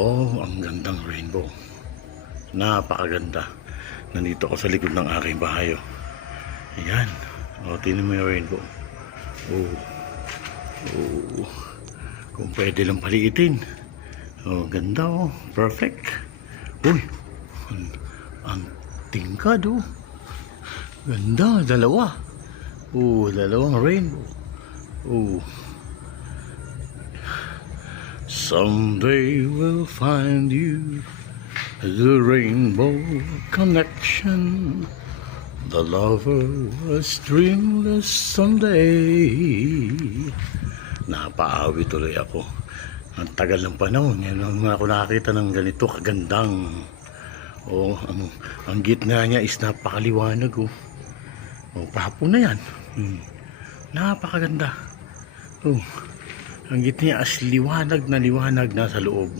Oh, ang gandang rainbow. Napakaganda. Nandito ako sa likod ng aking bahay. Oh. Ayan. O, tingnan mo yung rainbow. Oh. Oh. Kung pwede lang paliitin. Oh, ganda oh. Perfect. Uy. Ang tingkad oh. Ganda. Dalawa. Oh, dalawang rainbow. Oh. Someday we'll find you the rainbow connection, the lovers dreamless someday. Napaawi tuloy ako. Ang tagal ng panahon, yan lang ako nakakita ng ganito kagandang. Oh, ang gitna niya is napakaliwanag oh. Oh, pahapon na yan. Napakaganda. Oh. Ang gitna as liwanag na sa loob na